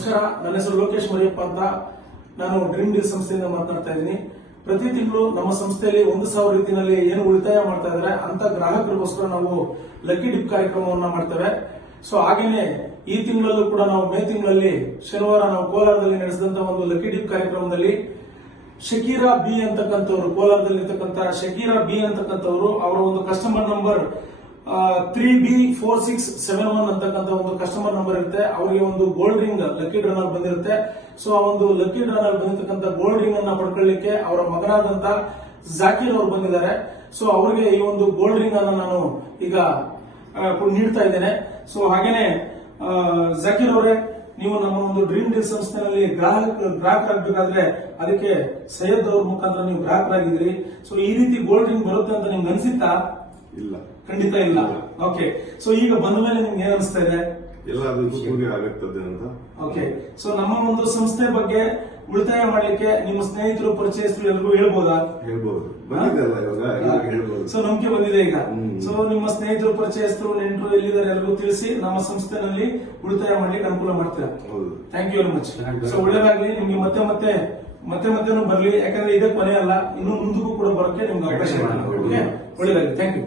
ನಮಸ್ಕಾರ, ನನ್ನ ಹೆಸರು ಲೋಕೇಶ್ ಮರಿಯಪ್ಪ ಅಂತ. ನಾನು ಡ್ರೀಮ್ ಡೀಲ್ ಸಂಸ್ಥೆಯಿಂದ ಮಾತನಾಡ್ತಾ ಇದ್ದೀನಿ. ಪ್ರತಿ ತಿಂಗಳು ನಮ್ಮ ಸಂಸ್ಥೆಯಲ್ಲಿ 1,000 ರೀತಿಯಲ್ಲಿ ಏನು ಉಳಿತಾಯ ಮಾಡ್ತಾ ಇದ್ದಾರೆ ಅಂತ ಗ್ರಾಹಕರಿಗೋಸ್ಕರ ನಾವು ಲಕ್ಕಿ ಡಿಪ್ ಕಾರ್ಯಕ್ರಮವನ್ನ ಮಾಡ್ತೇವೆ. ಸೊ ಹಾಗೇನೆ ಈ ತಿಂಗಳಲ್ಲೂ ಕೂಡ ನಾವು ಮೇ ತಿಂಗಳಲ್ಲಿ ಶನಿವಾರ ನಾವು ಕೋಲಾರದಲ್ಲಿ ನಡೆಸಿದಂತ ಒಂದು ಲಕ್ಕಿ ಡಿಪ್ ಕಾರ್ಯಕ್ರಮದಲ್ಲಿ ಶಕೀರಾ ಬಿ ಅಂತಕ್ಕಂಥವ್ರು, ಕೋಲಾರದಲ್ಲಿ ಇರ್ತಕ್ಕಂಥ ಶಕೀರಾ ಬಿ ಅಂತಕ್ಕಂಥವ್ರು, ಅವರ ಒಂದು ಕಸ್ಟಮರ್ ನಂಬರ್ 3B4671 ಅಂತಕ್ಕಂಥ ಒಂದು ಕಸ್ಟಮರ್ ನಂಬರ್ ಇರುತ್ತೆ. ಅವರಿಗೆ ಒಂದು ಗೋಲ್ಡ್ ರಿಂಗ್ ಲಕ್ಕಿ ಡ್ರಾನಲ್ಲಿ ಬಂದಿರುತ್ತೆ. ಸೊ ಆ ಒಂದು ಲಕ್ಕಿ ಡ್ರಾನಲ್ಲಿ ಬಂದಿರತಕ್ಕಂಥ ಗೋಲ್ಡ್ ರಿಂಗ್ ಅನ್ನ ಪಡ್ಕೊಳ್ಳಿಕ್ಕೆ ಅವರ ಮಗನಾದಂತ ಜಾಕೀರ್ ಅವರು ಬಂದಿದ್ದಾರೆ. ಸೊ ಅವರಿಗೆ ಈ ಒಂದು ಗೋಲ್ಡ್ ರಿಂಗ್ ಅನ್ನ ನಾನು ಈಗ ನೀಡ್ತಾ ಇದ್ದೇನೆ. ಸೊ ಹಾಗೇನೆ ಜಾಕೀರ್ ಅವರೇ, ನೀವು ನಮ್ಮ ಒಂದು ಡ್ರೀಮ್ ಡೀಲ್ ಸಂಸ್ಥೆಯಲ್ಲಿ ಗ್ರಾಹಕರಾಗಬೇಕಾದ್ರೆ ಅದಕ್ಕೆ ಸೈಯದ್ ಅವ್ರ ಮುಖಾಂತರ ನೀವು ಗ್ರಾಹಕರಾಗಿದ್ರಿ. ಸೊ ಈ ರೀತಿ ಗೋಲ್ಡ್ ರಿಂಗ್ ಬರುತ್ತೆ ಅಂತ ನಿಮ್ಗೆ ಅನ್ಸಿತ್ತಾ? ಇಲ್ಲ, ಖಂಡಿತ ಇಲ್ಲ. ಓಕೆ, ಸೊ ಈಗ ಬಂದ ಮೇಲೆ ನಿಮ್ಗೆ ಏನ್ ಅನಿಸ್ತಾ ಇದೆ? ಎಲ್ಲ ಆಗುತ್ತದೆ ಅಂತ. ಓಕೆ, ಸೊ ನಮ್ಮ ಒಂದು ಸಂಸ್ಥೆ ಬಗ್ಗೆ ಉಳಿತಾಯ ಮಾಡ್ಲಿಕ್ಕೆ ನಿಮ್ಮ ಸ್ನೇಹಿತರು, ಪರಿಚಯಸ್ಥರು ಎಲ್ರಿಗೂ ಹೇಳ್ಬೋದಾ? ಹೇಳ್ಬೋದು, ಬಂದಿದ್ದಲ್ಲ ಇವಾಗ ಹೇಳ್ಬೋದು. ಸೊ ನಂಬಿಕೆ ಬಂದಿದೆ ಈಗ. ಸೊ ನಿಮ್ಮ ಸ್ನೇಹಿತರು, ಪರಿಚಯಸ್ಥರು, ನೆಂಟರು ಎಲ್ಲಿದ್ದಾರೆ ಎಲ್ರಿಗೂ ತಿಳಿಸಿ ನಮ್ಮ ಸಂಸ್ಥೆನಲ್ಲಿ ಉಳಿತಾಯ ಮಾಡ್ಲಿಕ್ಕೆ ಅನುಕೂಲ ಮಾಡ್ತೀರಾ? Thank you very much. So ಒಳ್ಳೇದಾಗ್ಲಿ ನಿಮ್ಗೆ ಮತ್ತೆ ಬರ್ಲಿ, ಯಾಕಂದ್ರೆ ಇದೇ ಕೊನೆ ಅಲ್ಲ, ಇನ್ನು ಮುಂದಕ್ಕೂ ಕೂಡ ಬರೋಕೆ ನಿಮ್ಗೆ ಅವಕಾಶ. ಒಳ್ಳೇದಾಗ್ಲಿ, ಥ್ಯಾಂಕ್ ಯು.